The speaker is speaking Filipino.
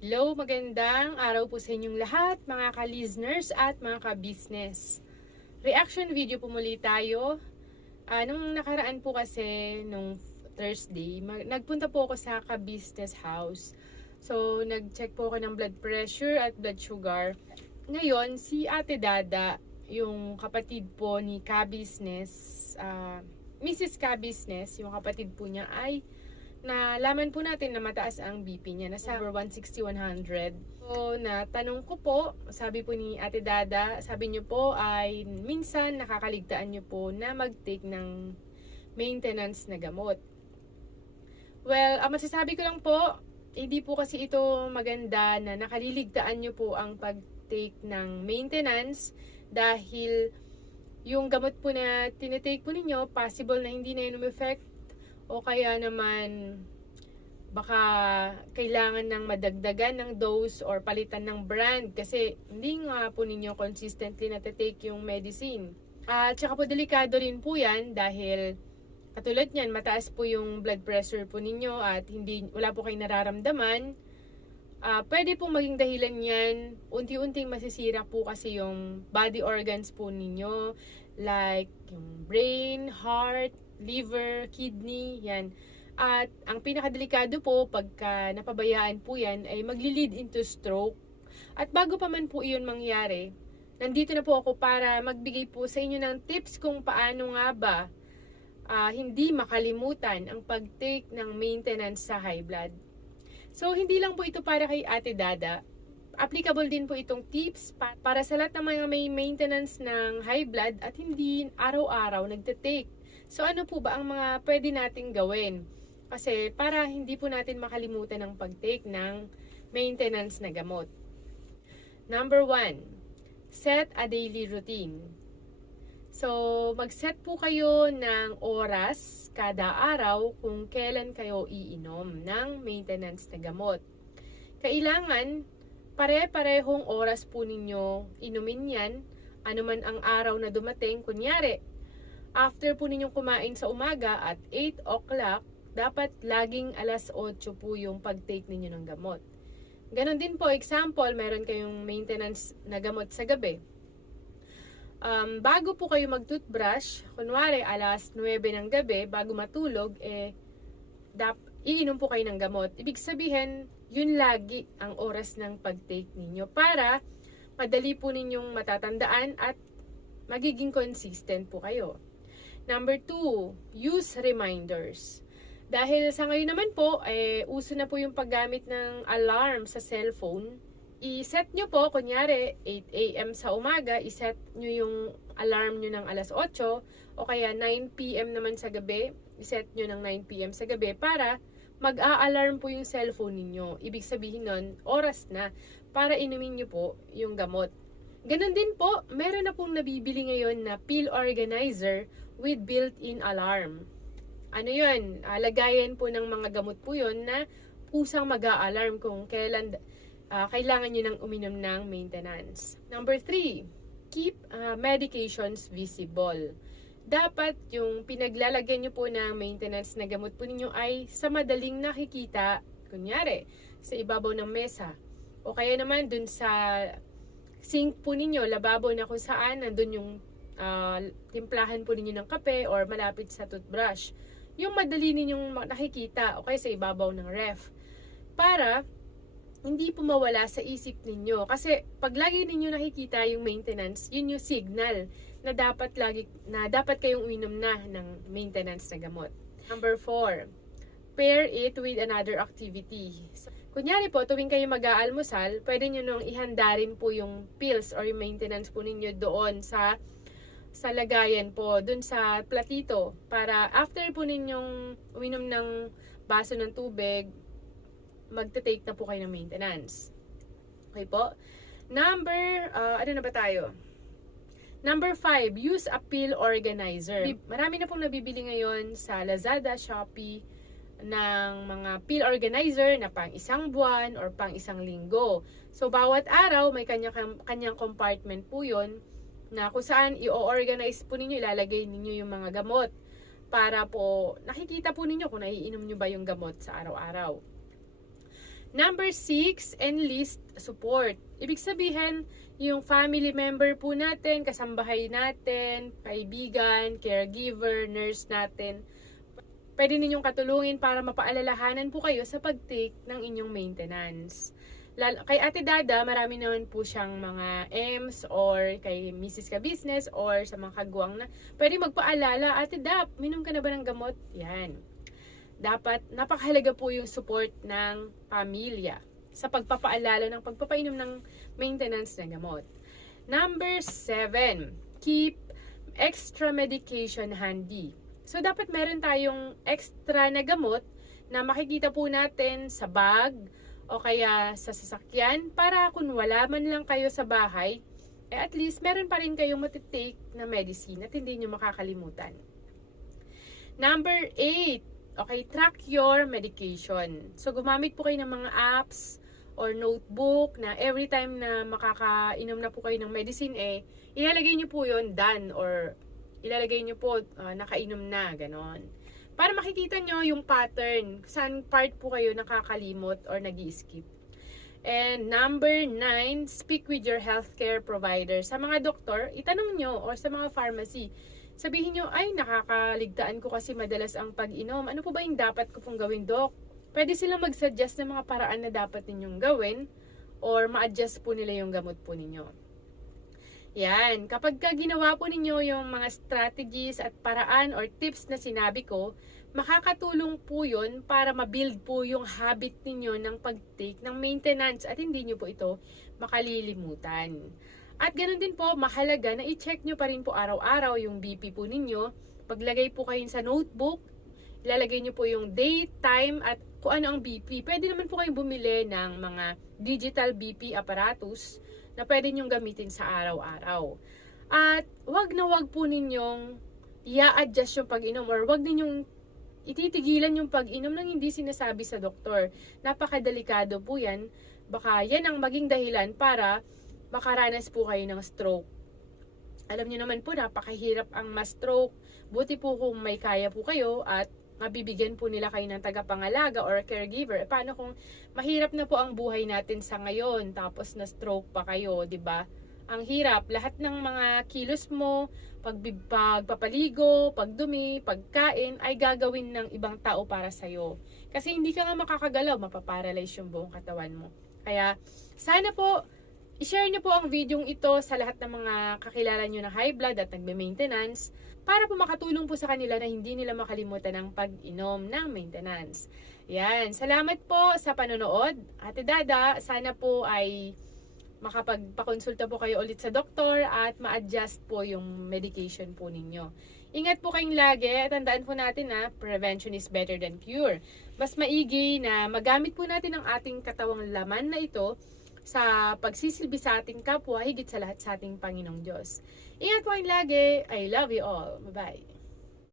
Hello, magandang araw po sa inyong lahat, mga ka-listeners at mga ka-business. Reaction video po muli tayo. Ah, nung nakaraan po kasi, nung Thursday, mag- nagpunta po ako sa ka-business house. So, nag-check po ako ng blood pressure at blood sugar. Ngayon, si Ate Dada, yung kapatid po ni ka-business, ah, Mrs. ka-business, yung kapatid po niya ay nalaman po natin na mataas ang BP niya, nasa over 160-100. So, natanong ko po, sabi po ni Ate Dada, sabi niyo po ay minsan nakakaligtaan niyo po na mag-take ng maintenance na gamot. Well, ang masasabi ko lang po, hindi po kasi ito maganda na nakaliligtaan niyo po ang pag-take ng maintenance dahil yung gamot po na tinitake po ninyo, possible na hindi na yun effect o kaya naman baka kailangan ng madagdagan ng dose or palitan ng brand kasi hindi nga po ninyo consistently natitake yung medicine. At saka po delikado rin po yan dahil katulad niyan mataas po yung blood pressure po ninyo at hindi wala po kayong nararamdaman. Ah, pwede po maging dahilan yan, unti-unting masisira po kasi yung body organs po ninyo like yung brain, heart, liver, kidney, yan. At ang pinakadelikado po pagka napabayaan po yan ay magli-lead into stroke. At bago pa man po iyon mangyari, nandito na po ako para magbigay po sa inyo ng tips kung paano nga ba ah, hindi makalimutan ang pag-take ng maintenance sa high blood. So, hindi lang po ito para kay Ate Dada. Applicable din po itong tips pa- para sa lahat ng mga may maintenance ng high blood at hindi araw-araw nagte-take So ano po ba ang mga pwede nating gawin? Kasi para hindi po natin makalimutan ang pag-take ng maintenance na gamot. Number one, set a daily routine. So, mag-set po kayo ng oras kada araw kung kailan kayo iinom ng maintenance na gamot. Kailangan pare-parehong oras po ninyo inumin yan, anuman ang araw na dumating. Kunyari, after po ninyong kumain sa umaga at 8 o'clock, dapat laging alas 8 po yung pag-take ninyo ng gamot. Ganon din po, example, meron kayong maintenance na gamot sa gabi. Um, bago po kayo mag-toothbrush, kunwari alas 9 ng gabi, bago matulog, eh, dap, iinom po kayo ng gamot. Ibig sabihin, yun lagi ang oras ng pag-take ninyo para madali po ninyong matatandaan at magiging consistent po kayo. Number two, use reminders. Dahil sa ngayon naman po, eh, uso na po yung paggamit ng alarm sa cellphone. I-set nyo po, kunyari, 8 a.m. sa umaga, i-set nyo yung alarm nyo ng alas 8 o kaya 9 p.m. naman sa gabi, i-set nyo ng 9 p.m. sa gabi para mag-a-alarm po yung cellphone ninyo. Ibig sabihin nun, oras na para inumin nyo po yung gamot. Ganon din po, meron na pong nabibili ngayon na pill organizer with built-in alarm. Ano yun? Ah, lagayan po ng mga gamot po yun na pusang mag-a-alarm kung kailan ah, kailangan nyo nang uminom ng maintenance. Number three, keep ah, medications visible. Dapat yung pinaglalagyan nyo po ng maintenance na gamot po ninyo ay sa madaling nakikita, kunyari, sa ibabaw ng mesa. O kaya naman dun sa sink po ninyo, lababo na kung saan, nandun yung ah, timplahan po ninyo ng kape or malapit sa toothbrush. Yung madali ninyong nakikita o kaya sa ibabaw ng ref. Para hindi po mawala sa isip ninyo. Kasi pag lagi ninyo nakikita yung maintenance, yun yung signal na dapat lagi na dapat kayong uminom na ng maintenance na gamot. Number four, pair it with another activity. So, kunyari po, tuwing kayo mag-aalmusal, pwede nyo nung ihanda rin po yung pills or yung maintenance po ninyo doon sa sa lagayan po, dun sa platito. Para after po ninyong uminom ng baso ng tubig, magte-take na po kayo ng maintenance. Okay po? Number, uh, ano na ba tayo? Number 5, use a pill organizer. Marami na pong nabibili ngayon sa Lazada, Shopee, ng mga pill organizer na pang isang buwan or pang isang linggo. So, bawat araw may kanya, kanyang compartment po yun na kung saan i-organize po ninyo, ilalagay ninyo yung mga gamot para po nakikita po ninyo kung naiinom nyo ba yung gamot sa araw-araw. Number six, enlist support. Ibig sabihin, yung family member po natin, kasambahay natin, kaibigan, caregiver, nurse natin, pwede ninyong katulungin para mapaalalahanan po kayo sa pag-take ng inyong maintenance. Lalo, kay Ate Dada, marami naman po siyang mga M's or kay Mrs. Ka Business or sa mga kagwang na pwede magpaalala, Ate Dap, minom ka na ba ng gamot? Yan. Dapat, napakahalaga po yung support ng pamilya sa pagpapaalala ng pagpapainom ng maintenance ng gamot. Number seven, keep extra medication handy. So, dapat meron tayong extra na gamot na makikita po natin sa bag o kaya sa sasakyan para kung wala man lang kayo sa bahay, eh at least meron pa rin kayong matitake na medicine at hindi nyo makakalimutan. Number 8, okay, track your medication. So, gumamit po kayo ng mga apps or notebook na every time na makakainom na po kayo ng medicine, eh, ilalagay nyo po yon done or ilalagay nyo po ah, nakainom na, ganon. Para makikita nyo yung pattern, saan part po kayo nakakalimot or nag skip And number nine, speak with your healthcare provider. Sa mga doktor, itanong nyo or sa mga pharmacy, sabihin nyo, ay nakakaligtaan ko kasi madalas ang pag-inom. Ano po ba yung dapat ko pong gawin, Dok? Pwede silang mag-suggest ng mga paraan na dapat ninyong gawin or ma-adjust po nila yung gamot po ninyo. Yan, kapag ka ginawa po ninyo yung mga strategies at paraan or tips na sinabi ko, makakatulong po yun para ma-build po yung habit ninyo ng pag-take ng maintenance at hindi nyo po ito makalilimutan. At ganoon din po, mahalaga na i-check nyo pa rin po araw-araw yung BP po ninyo. Paglagay po kayo sa notebook, ilalagay nyo po yung date, time, at kung ano ang BP. Pwede naman po kayong bumili ng mga digital BP apparatus na pwede nyong gamitin sa araw-araw. At wag na wag po ninyong i-adjust yung pag-inom or wag ninyong ititigilan yung pag-inom ng hindi sinasabi sa doktor. Napakadelikado po yan. Baka yan ang maging dahilan para makaranas po kayo ng stroke. Alam niyo naman po, napakahirap ang ma-stroke. Buti po kung may kaya po kayo at mabibigyan po nila kayo ng tagapangalaga or caregiver. E, paano kung mahirap na po ang buhay natin sa ngayon tapos na stroke pa kayo, 'di ba? Ang hirap, lahat ng mga kilos mo, pagbib- pagpapaligo, pagdumi, pagkain ay gagawin ng ibang tao para sa iyo. Kasi hindi ka nga makakagalaw, mapaparalyze yung buong katawan mo. Kaya sana po i-share niyo po ang videong ito sa lahat ng mga kakilala niyo na high blood at nagme-maintenance para po makatulong po sa kanila na hindi nila makalimutan ang pag-inom ng maintenance. Yan. Salamat po sa panonood. Ate Dada, sana po ay makapagpakonsulta po kayo ulit sa doktor at ma-adjust po yung medication po ninyo. Ingat po kayong lagi at tandaan po natin na prevention is better than cure. Mas maigi na magamit po natin ang ating katawang laman na ito sa pagsisilbi sa ating kapwa, higit sa lahat sa ating Panginoong Diyos. Ingat po lagi. I love you all. Bye-bye.